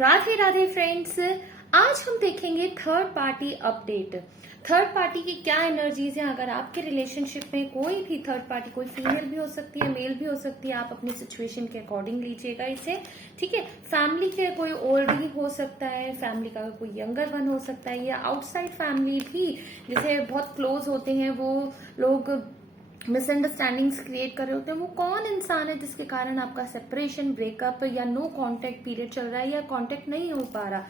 Radhe Radhe friends. आज हम देखेंगे third party update. Third party की क्या एनर्जीज हैं। अगर आपके रिलेशनशिप में कोई भी थर्ड पार्टी, कोई फीमेल भी हो सकती है, मेल भी हो सकती है, आप अपनी सिचुएशन के अकॉर्डिंग लीजिएगा इसे, ठीक है। फैमिली के कोई ओल्ड हो सकता है, फैमिली का कोई यंगर वन हो सकता है, या आउटसाइड फैमिली भी जैसे बहुत क्लोज होते हैं वो लोग मिसअंडरस्टैंडिंग्स क्रिएट कर रहे होते हैं। वो कौन इंसान है जिसके कारण आपका सेपरेशन, ब्रेकअप या नो कांटेक्ट पीरियड चल रहा है या कांटेक्ट नहीं हो पा रहा।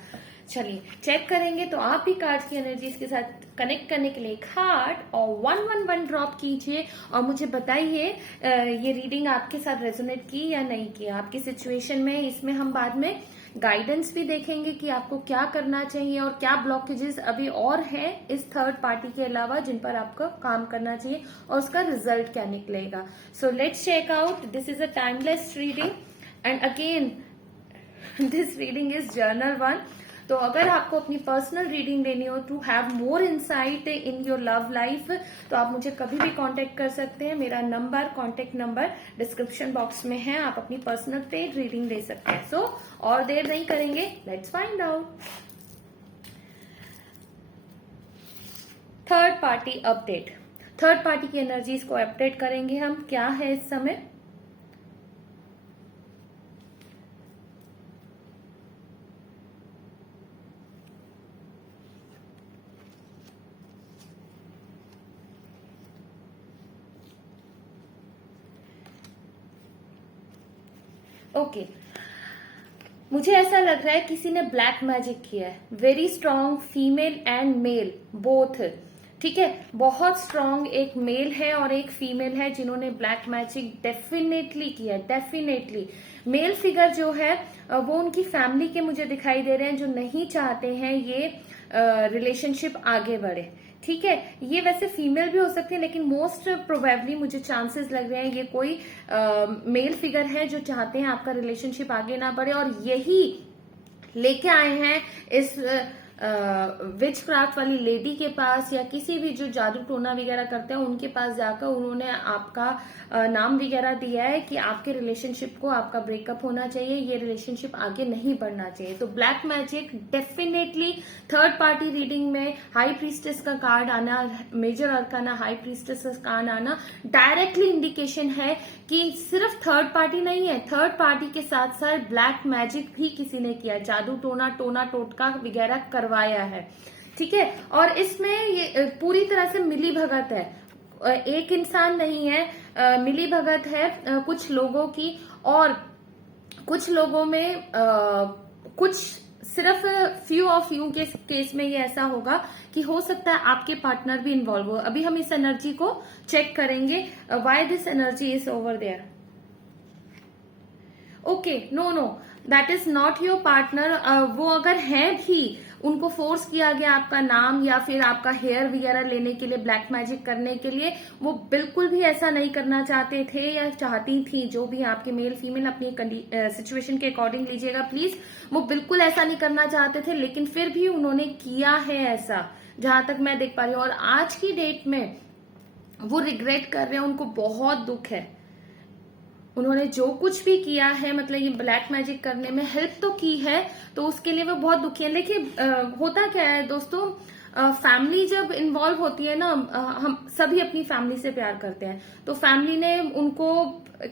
चलिए चेक करेंगे। तो आप भी कार्ड की एनर्जीज के साथ कनेक्ट करने के लिए एक हार्ट और 111 ड्रॉप कीजिए और मुझे बताइए ये रीडिंग आपके साथ रेजोनेट की या नहीं की आपकी सिचुएशन में। इसमें हम बाद में गाइडेंस भी देखेंगे कि आपको क्या करना चाहिए और क्या ब्लॉकेजेस अभी और हैं इस थर्ड पार्टी के अलावा जिन पर आपको काम करना चाहिए और उसका रिजल्ट क्या निकलेगा। So let's check out. This is a timeless reading and again this reading is journal one. तो अगर आपको अपनी पर्सनल रीडिंग लेनी हो to have more insight in your love life तो आप मुझे कभी भी कांटेक्ट कर सकते हैं। मेरा number, contact number description box में है। आप अपनी पर्सनल पेड रीडिंग ले सकते हैं। सो और देर नहीं करेंगे, let's find out. Third party update. Third party की एनर्जीज को अपडेट करेंगे हम, क्या है इस समय। ओके मुझे ऐसा लग रहा है किसी ने ब्लैक मैजिक किया है। Very strong female and male both, ठीक है। बहुत स्ट्रांग एक मेल है और एक फीमेल है जिन्होंने ब्लैक मैजिक डेफिनेटली किया है। डेफिनेटली मेल फिगर जो है वो उनकी फैमिली के मुझे दिखाई दे रहे हैं जो नहीं चाहते हैं ये रिलेशनशिप आगे बढ़े, ठीक है। ये वैसे फीमेल भी हो सकती है लेकिन मोस्ट प्रोबेबली मुझे चांसेस लग रहे हैं ये कोई मेल फिगर है जो चाहते हैं आपका रिलेशनशिप आगे ना बढ़े और यही लेके आए हैं इस विच क्राफ्ट वाली लेडी के पास या किसी भी जो जादू टोना वगैरह करते हैं उनके पास जाकर उन्होंने आपका नाम वगैरह दिया है कि आपके रिलेशनशिप को आपका ब्रेकअप होना चाहिए, ये रिलेशनशिप आगे नहीं बढ़ना चाहिए। तो black magic definitely third party reading में हाई प्रीस्टेस का कार्ड आना, मेजर अरकाना हाई प्रीस्टेस का कार्ड आना डायरेक्टली इंडिकेशन है कि सिर्फ थर्ड पार्टी नहीं है, थर्ड पार्टी के साथ साथ ब्लैक मैजिक भी किसी ने किया, जादू टोना टोटका वगैरह करवाया है, ठीक है। और इसमें ये पूरी तरह से मिली भगत है, एक इंसान नहीं है, मिली भगत है कुछ लोगों की। और कुछ लोगों में कुछ सिर्फ फ्यू ऑफ यू के केस में ये ऐसा होगा कि हो सकता है आपके पार्टनर भी इन्वॉल्व हो। अभी हम इस एनर्जी को चेक करेंगे। Why this energy is over there. Okay no that is not your partner. वो अगर हैं भी, उनको फोर्स किया गया आपका नाम या फिर आपका हेयर वगैरह लेने के लिए, ब्लैक मैजिक करने के लिए, वो बिल्कुल भी ऐसा नहीं करना चाहते थे या चाहती थी। जो भी आपके मेल फीमेल अपनी सिचुएशन के अकॉर्डिंग लीजिएगा प्लीज। वो बिल्कुल ऐसा नहीं करना चाहते थे लेकिन फिर भी उन्होंने किया है ऐसा, जहां तक मैं देख पा रही हूँ। और आज की डेट में वो रिग्रेट कर रहे हैं, उनको बहुत दुख है। उन्होंने जो कुछ भी किया है, मतलब ये ब्लैक मैजिक करने में हेल्प तो की है तो उसके लिए वो बहुत दुखी है। लेकिन होता क्या है दोस्तों, फैमिली जब इन्वॉल्व होती है ना, हम सभी अपनी फैमिली से प्यार करते हैं, तो फैमिली ने उनको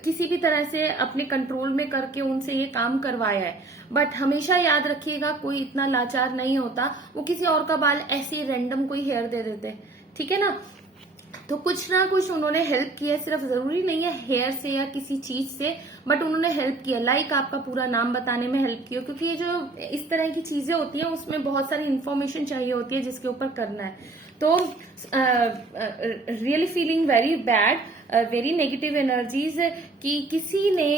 किसी भी तरह से अपने कंट्रोल में करके उनसे ये काम करवाया है। बट हमेशा याद रखिएगा कोई इतना लाचार नहीं होता वो किसी और का बाल ऐसे रैंडम कोई हेयर दे देते, ठीक है ना। तो कुछ ना कुछ उन्होंने हेल्प किया, सिर्फ जरूरी नहीं है हेयर से या किसी चीज से, बट उन्होंने हेल्प किया। लाइक आपका पूरा नाम बताने में हेल्प किया, क्योंकि ये जो इस तरह की चीजें होती हैं उसमें बहुत सारी इन्फॉर्मेशन चाहिए होती है जिसके ऊपर करना है। तो really feeling very bad, very negative energies कि किसी ने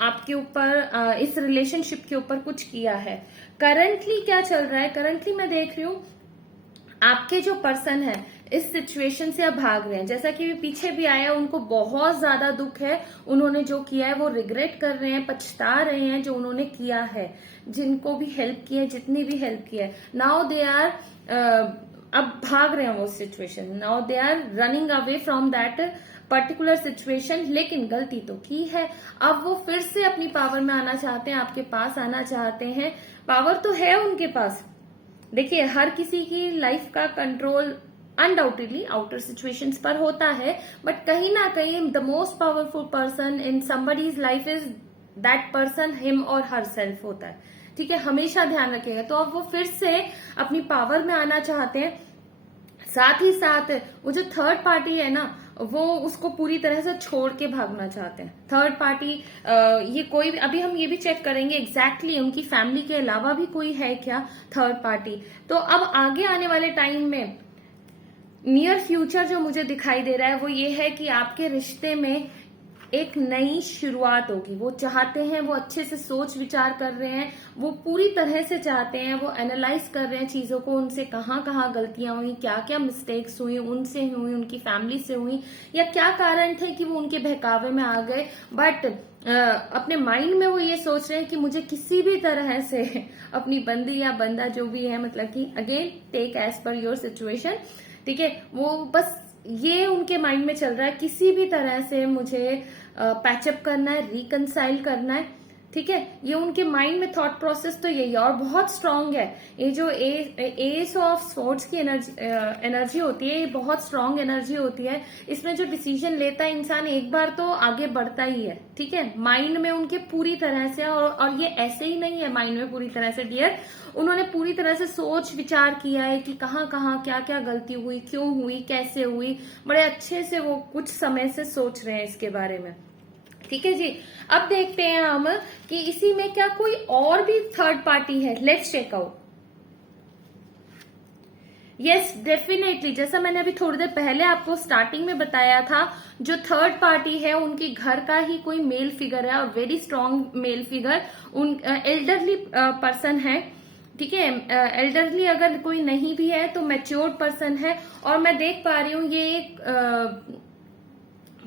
आपके ऊपर इस रिलेशनशिप के ऊपर कुछ किया है। करंटली क्या चल रहा है, करंटली मैं देख रही हूँ आपके जो पर्सन है इस सिचुएशन से अब भाग रहे हैं। जैसा कि पीछे भी आया, उनको बहुत ज्यादा दुख है, उन्होंने जो किया है वो रिग्रेट कर रहे हैं, पछता रहे हैं जो उन्होंने किया है, जिनको भी हेल्प की है, जितनी भी हेल्प की है। नाउ दे आर अब भाग रहे हैं वो situation, now they are running away from that particular situation, लेकिन गलती तो की है। अब वो फिर से अपनी पावर में आना चाहते हैं, आपके पास आना चाहते हैं। पावर तो है उनके पास। देखिए, हर किसी की लाइफ का कंट्रोल अनडाउटेडली आउटर सिचुएशंस पर होता है, बट कहीं ना कहीं the most powerful person in somebody's life is that person him और हर सेल्फ होता है। ठीक है, हमेशा ध्यान रखिएगा। तो अब वो फिर से अपनी पावर में आना चाहते हैं। साथ ही साथ वो जो थर्ड पार्टी है ना, वो उसको पूरी तरह से छोड़ के भागना चाहते हैं। थर्ड पार्टी ये कोई भी, अभी हम ये भी चेक करेंगे एग्जैक्टली उनकी फैमिली के अलावा भी कोई है क्या थर्ड पार्टी। तो अब आगे आने वाले टाइम में नियर फ्यूचर जो मुझे दिखाई दे रहा है वो ये है कि आपके रिश्ते में एक नई शुरुआत होगी। वो चाहते हैं, वो अच्छे से सोच विचार कर रहे हैं, वो पूरी तरह से चाहते हैं, वो एनालाइज कर रहे हैं चीजों को, उनसे कहाँ कहाँ गलतियां हुई, क्या क्या मिस्टेक्स हुई, उनसे हुई, उनकी फैमिली से हुई, या क्या कारण थे कि वो उनके बहकावे में आ गए। बट अपने माइंड में वो ये सोच रहे हैं कि मुझे किसी भी तरह से अपनी बंदी या बंदा जो भी है, मतलब कि अगेन टेक एज पर योर सिचुएशन, ठीक है, वो बस ये उनके माइंड में चल रहा है, किसी भी तरह से मुझे पैचअप करना है, रिकनसाइल करना है। ठीक है, ये उनके माइंड में थॉट प्रोसेस तो यही है, और बहुत स्ट्रांग है। ये जो एस ऑफ स्वॉर्ड्स की एनर्जी होती है, ये बहुत स्ट्रांग एनर्जी होती है। इसमें जो डिसीजन लेता है इंसान, एक बार तो आगे बढ़ता ही है। ठीक है, माइंड में उनके पूरी तरह से, और ये ऐसे ही नहीं है माइंड में पूरी तरह से डियर, उन्होंने पूरी तरह से सोच विचार किया है कि कहाँ कहाँ क्या क्या गलती हुई, क्यों हुई, कैसे हुई, बड़े अच्छे से वो कुछ समय से सोच रहे हैं इसके बारे में। ठीक है जी, अब देखते हैं हम कि इसी में क्या कोई और भी थर्ड पार्टी है। Let's check out. Yes, definitely, जैसा मैंने अभी थोड़ी देर पहले आपको स्टार्टिंग में बताया था, जो थर्ड पार्टी है उनकी घर का ही कोई मेल फिगर है, और वेरी स्ट्रांग मेल फिगर, उन एल्डरली पर्सन है। ठीक है, एल्डरली अगर कोई नहीं भी है तो मैच्योर्ड पर्सन है, और मैं देख पा रही हूँ ये एक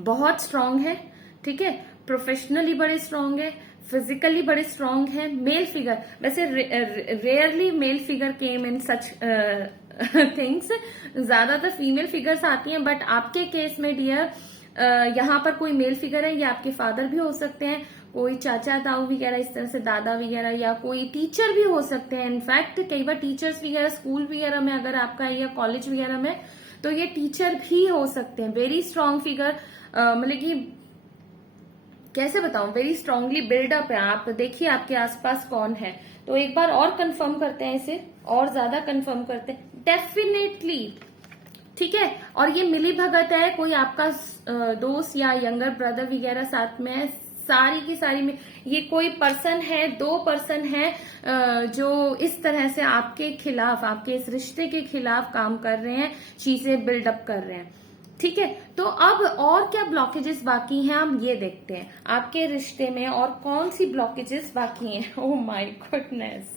बहुत स्ट्रांग है। ठीक है, प्रोफेशनली बड़े स्ट्रांग है, फिजिकली बड़े स्ट्रांग है। मेल फिगर, वैसे रेयरली मेल फिगर केम इन सच थिंग्स, ज्यादातर फीमेल फिगर्स आती हैं, बट आपके केस में डियर यहाँ पर कोई मेल फिगर है। ये आपके फादर भी हो सकते हैं, कोई चाचा ताऊ वगैरह, इस तरह से दादा वगैरह, या कोई टीचर भी हो सकते हैं। इनफैक्ट कई बार टीचर्स वगैरह स्कूल वगैरह में अगर आपका है, या कॉलेज वगैरह में, तो ये टीचर भी हो सकते हैं। वेरी स्ट्रांग फिगर, मतलब कि कैसे बताऊं, वेरी स्ट्रांगली बिल्डअप है। आप देखिए आपके आसपास कौन है, तो एक बार और कंफर्म करते हैं इसे, और ज्यादा कंफर्म करते हैं। डेफिनेटली, ठीक है, और ये मिली भगत है, कोई आपका दोस्त या यंगर ब्रदर वगैरह साथ में है। सारी की सारी में ये कोई पर्सन है, दो पर्सन है जो इस तरह से आपके खिलाफ, आपके इस रिश्ते के खिलाफ काम कर रहे हैं, चीजें बिल्डअप कर रहे हैं। ठीक है, तो अब और क्या ब्लॉकेजेस बाकी हैं हम ये देखते हैं। आपके रिश्ते में और कौन सी ब्लॉकेजेस बाकी हैं। Oh my goodness,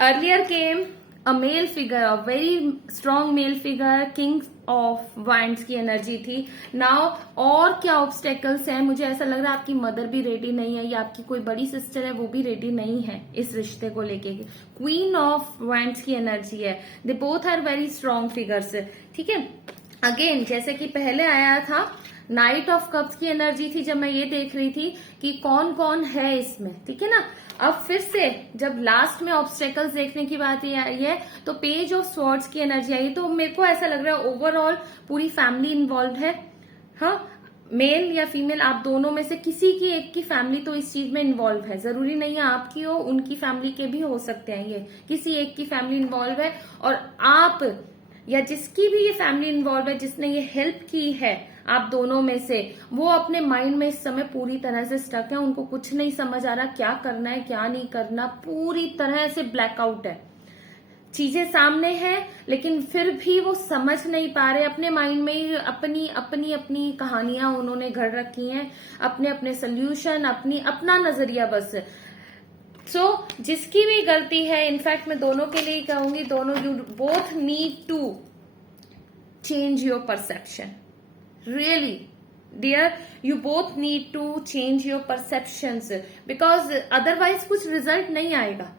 earlier came a male figure, a very strong male figure, king of wands की एनर्जी थी। नाउ और क्या ऑब्स्टेकल्स हैं, मुझे ऐसा लग रहा है आपकी मदर भी रेडी नहीं है, या आपकी कोई बड़ी सिस्टर है वो भी रेडी नहीं है इस रिश्ते को लेके। क्वीन ऑफ वाइंड्स की एनर्जी है, they both are very strong figures. ठीक है, अगेन जैसे कि पहले आया था, नाइट ऑफ कप्स की एनर्जी थी जब मैं ये देख रही थी कि कौन कौन है इसमें। ठीक है ना, अब फिर से जब लास्ट में ऑब्स्टेकल्स देखने की बात ये आई है, तो पेज ऑफ स्वॉर्ड्स की एनर्जी आई, तो मेरे को ऐसा लग रहा है ओवरऑल पूरी फैमिली इन्वॉल्व है। हाँ, मेल या फीमेल, आप दोनों में से किसी की एक की फैमिली तो इस चीज में इन्वॉल्व है। जरूरी नहीं है आपकी हो, उनकी फैमिली के भी हो सकते हैं। ये किसी एक की फैमिली इन्वॉल्व है, और आप या जिसकी भी ये फैमिली इन्वॉल्व है, जिसने ये हेल्प की है आप दोनों में से, वो अपने माइंड में इस समय पूरी तरह से स्टक है। उनको कुछ नहीं समझ आ रहा क्या करना है क्या नहीं करना, पूरी तरह से ब्लैकआउट है। चीजें सामने हैं लेकिन फिर भी वो समझ नहीं पा रहे, अपने माइंड में ही अपनी अपनी अपनी कहानियां उन्होंने गढ़ रखी हैं, अपने अपने सोल्यूशन, अपना नजरिया बस। सो जिसकी भी गलती है, इनफैक्ट मैं दोनों के लिए कहूंगी, दोनों you both need to change your perception. Really, dear, you both need to change your perceptions, because otherwise कुछ रिजल्ट नहीं आएगा।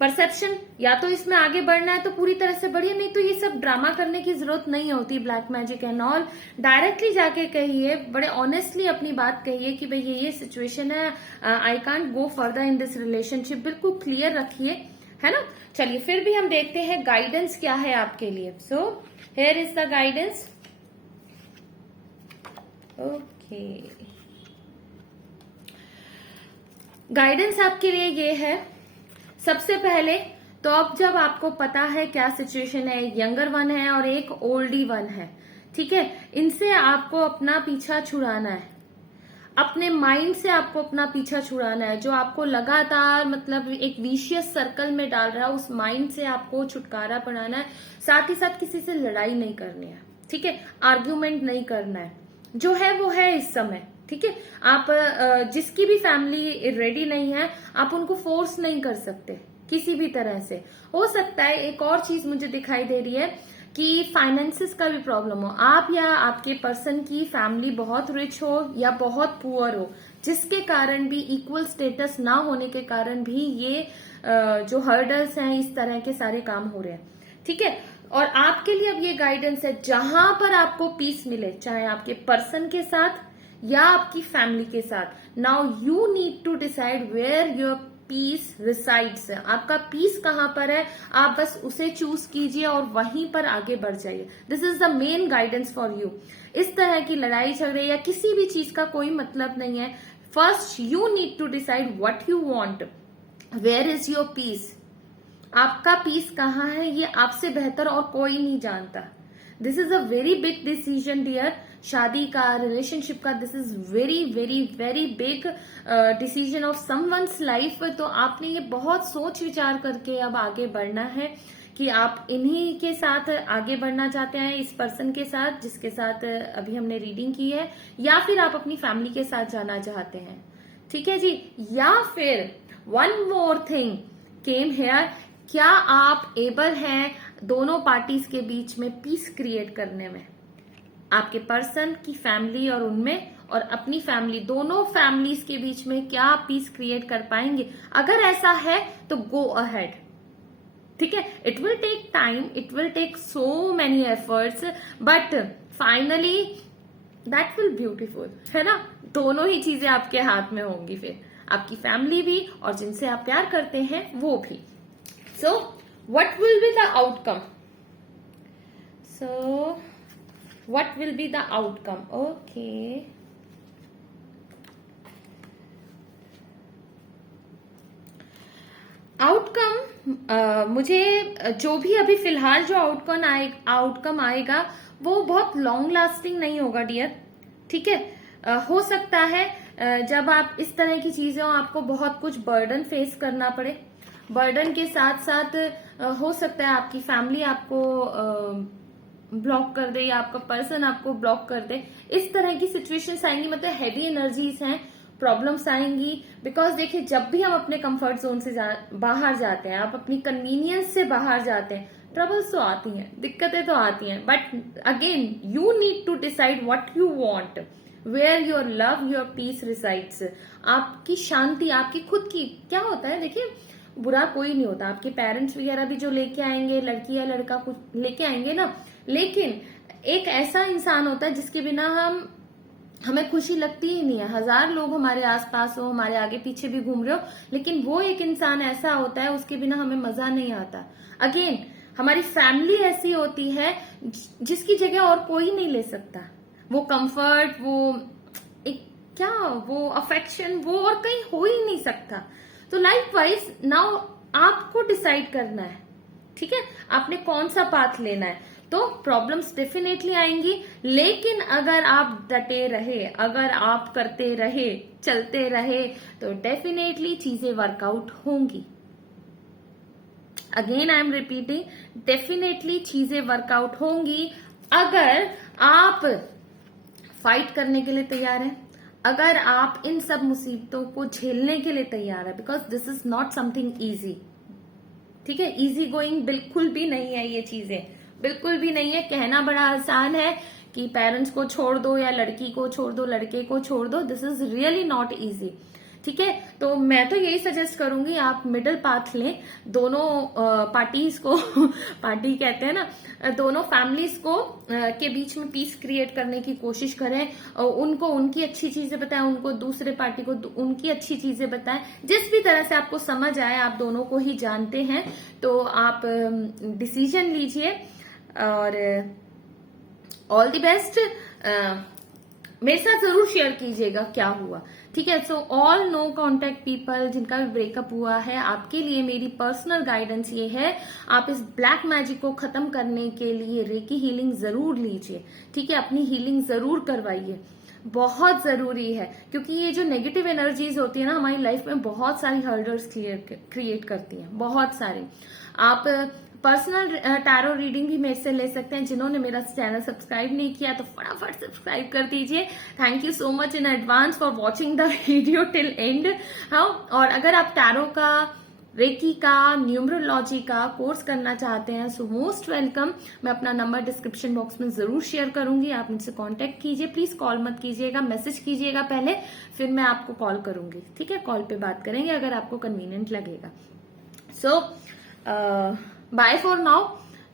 परसेप्शन, या तो इसमें आगे बढ़ना है तो पूरी तरह से बढ़िए, नहीं तो ये सब ड्रामा करने की जरूरत नहीं होती। Black magic and all directly जाके कहिए, बड़े ऑनेस्टली अपनी बात कहिए कि भाई ये सिचुएशन है, I can't go further in this relationship, बिल्कुल क्लियर रखिए, है ना। चलिए फिर भी हम देखते हैं गाइडेंस क्या है आपके लिए। So here is the guidance. Okay, guidance आपके लिए ये है, सबसे पहले तो अब जब आपको पता है क्या सिचुएशन है, एक यंगर वन है और एक ओल्डी वन है, ठीक है, इनसे आपको अपना पीछा छुड़ाना है, अपने माइंड से आपको अपना पीछा छुड़ाना है, जो आपको लगातार मतलब एक विशियस सर्कल में डाल रहा है, उस माइंड से आपको छुटकारा पाना है। साथ ही साथ किसी से लड़ाई नहीं करनी है, ठीक है, आर्ग्यूमेंट नहीं करना है, जो है वो है इस समय, ठीक है। आप जिसकी भी फैमिली रेडी नहीं है, आप उनको फोर्स नहीं कर सकते किसी भी तरह से। हो सकता है एक और चीज मुझे दिखाई दे रही है कि फाइनेंसिस का भी प्रॉब्लम हो, आप या आपके पर्सन की फैमिली बहुत रिच हो या बहुत पुअर हो, जिसके कारण भी इक्वल स्टेटस ना होने के कारण भी ये जो हर्डल्स हैं, इस तरह के सारे काम हो रहे हैं, ठीक है। और आपके लिए अब ये गाइडेंस है, जहां पर आपको पीस मिले, चाहे आपके पर्सन के साथ या आपकी फैमिली के साथ, now you need to decide where your peace resides. आपका पीस कहां पर है, आप बस उसे चूज कीजिए और वहीं पर आगे बढ़ जाइए। This is the main guidance for you. इस तरह की लड़ाई झगड़े या किसी भी चीज का कोई मतलब नहीं है। First you need to decide what you want, where is your peace. आपका पीस कहाँ है ये आपसे बेहतर और कोई नहीं जानता। This is a very big decision dear. शादी का, रिलेशनशिप का, this is very very very big decision of someone's life. तो आपने ये बहुत सोच विचार करके अब आगे बढ़ना है कि आप इन्हीं के साथ आगे बढ़ना चाहते हैं, इस पर्सन के साथ जिसके साथ अभी हमने रीडिंग की है, या फिर आप अपनी फैमिली के साथ जाना चाहते हैं, ठीक है जी। या फिर one more thing came here, क्या आप एबल हैं दोनों पार्टीज के बीच में पीस क्रिएट करने में, आपके पर्सन की फैमिली और उनमें, और अपनी फैमिली, दोनों फैमिलीज के बीच में क्या आप पीस क्रिएट कर पाएंगे। अगर ऐसा है तो गो अहेड, ठीक है। It will take time, it will take so many efforts, but finally that will beautiful, है ना। दोनों ही चीजें आपके हाथ में होंगी, फिर आपकी फैमिली भी और जिनसे आप प्यार करते हैं वो भी। So, what will be the outcome? So, what will be the outcome? Okay. Outcome मुझे जो भी अभी फिलहाल जो आउटकम आएगा वो बहुत लॉन्ग लास्टिंग नहीं होगा डियर, ठीक है। हो सकता है जब आप इस तरह की चीजें हो, आपको बहुत कुछ बर्डन फेस करना पड़े। बर्डन के साथ साथ हो सकता है आपकी फैमिली आपको ब्लॉक कर दे या आपका पर्सन आपको ब्लॉक कर दे। इस तरह की सिचुएशंस आएंगी, मतलब हैवी एनर्जीज हैं, प्रॉब्लम्स आएंगी। बिकॉज देखिए, जब भी हम अपने कंफर्ट जोन से बाहर जाते हैं, आप अपनी कन्वीनियंस से बाहर जाते हैं, ट्रबल्स तो आती हैं, दिक्कतें तो आती हैं, but again you need to decide what you want, where your love your peace resides. आपकी शांति, आपकी खुद की, क्या होता है देखिए, बुरा कोई नहीं होता। आपके पेरेंट्स वगैरह भी जो लेके आएंगे, लड़की या लड़का कुछ लेके आएंगे ना, लेकिन एक ऐसा इंसान होता है जिसके बिना हमें खुशी लगती ही नहीं है। 1000 लोग हमारे आसपास हो, हमारे आगे पीछे भी घूम रहे हो, लेकिन वो एक इंसान ऐसा होता है उसके बिना हमें मजा नहीं आता। अगेन हमारी फैमिली ऐसी होती है जिसकी जगह और कोई नहीं ले सकता। वो कंफर्ट, वो एक क्या, वो अफेक्शन, वो और कहीं हो ही नहीं सकता। तो लाइकवाइज नाउ आपको डिसाइड करना है, ठीक है, आपने कौन सा पाथ लेना है। तो प्रॉब्लम्स डेफिनेटली आएंगी, लेकिन अगर आप डटे रहे, अगर आप करते रहे, चलते रहे, तो डेफिनेटली चीजें वर्कआउट होंगी। Again I am repeating, definitely चीजें वर्कआउट होंगी अगर आप फाइट करने के लिए तैयार हैं, अगर आप इन सब मुसीबतों को झेलने के लिए तैयार है। Because this is not something easy, ठीक है, इजी गोइंग बिल्कुल भी नहीं है, ये चीजें बिल्कुल भी नहीं है। कहना बड़ा आसान है कि पेरेंट्स को छोड़ दो या लड़की को छोड़ दो, लड़के को छोड़ दो, this is really not easy. ठीक है, तो मैं तो यही सजेस्ट करूंगी आप मिडिल पाथ लें, दोनों पार्टीज को पार्टी कहते हैं ना, दोनों फैमिलीज को के बीच में पीस क्रिएट करने की कोशिश करें, उनको उनकी अच्छी चीजें बताएं, उनको दूसरे पार्टी को उनकी अच्छी चीजें बताएं, जिस भी तरह से आपको समझ आए, आप दोनों को ही जानते हैं, तो आप डिसीजन लीजिए और ऑल द बेस्ट। मेरे साथ जरूर शेयर कीजिएगा क्या हुआ, ठीक है। So all know contact people जिनका भी ब्रेकअप हुआ है, आपके लिए मेरी पर्सनल गाइडेंस ये है, आप इस ब्लैक मैजिक को खत्म करने के लिए रेकी हीलिंग जरूर लीजिए, ठीक है, अपनी हीलिंग जरूर करवाइए, बहुत जरूरी है, क्योंकि ये जो नेगेटिव एनर्जीज होती है ना हमारी लाइफ में बहुत सारी हर्डल्स क्रिएट करती हैं, बहुत सारे। आप पर्सनल टैरो रीडिंग भी मेरे से ले सकते हैं, जिन्होंने मेरा चैनल सब्सक्राइब नहीं किया तो फटाफट सब्सक्राइब कर दीजिए। Thank you so much in advance for watching the video till and. हाँ, और अगर आप टैरो का, रेकी का, न्यूमरोलॉजी का कोर्स करना चाहते हैं सो मोस्ट वेलकम। मैं अपना नंबर डिस्क्रिप्शन बॉक्स में जरूर शेयर करूंगी, आप मुझसे कांटेक्ट कीजिए। प्लीज कॉल मत कीजिएगा, मैसेज कीजिएगा पहले, फिर मैं आपको कॉल करूंगी, ठीक है। कॉल पे बात करेंगे अगर आपको कन्वीनियंट लगेगा। सो बाय फॉर नाउ।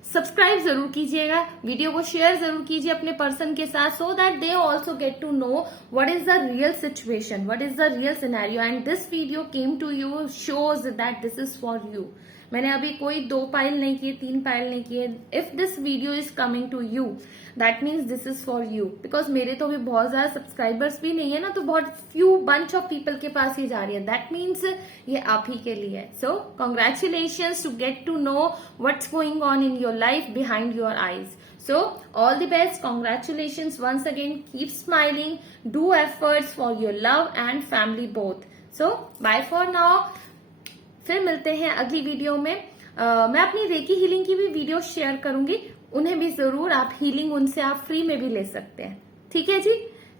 सब्सक्राइब जरूर कीजिएगा, वीडियो को शेयर जरूर कीजिए अपने पर्सन के साथ, so that they also get to know what is the real situation, what is the real scenario, and this video came to you shows that this is for you. मैंने अभी कोई 2 पायल नहीं किए, 3 पायल नहीं किए। If this video is coming to you that means this is for you, because मेरे तो अभी बहुत ज्यादा सब्सक्राइबर्स भी नहीं है ना, तो बहुत फ्यू बंच ऑफ पीपल के पास ही जा रही है, दैट मीन्स ये आप ही के लिए है। So congratulations to get to know what's going on in your life behind your eyes. So all the best, congratulations once again, keep smiling, do efforts for your love and family both. So bye for now, फिर मिलते हैं अगली video में। मैं अपनी recce healing की भी video share करूंगी, उन्हें भी जरूर आप हीलिंग उनसे आप फ्री में भी ले सकते हैं, ठीक है जी।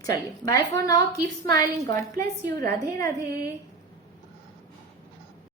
चलिए bye for now, keep smiling, God bless you, Radhe Radhe.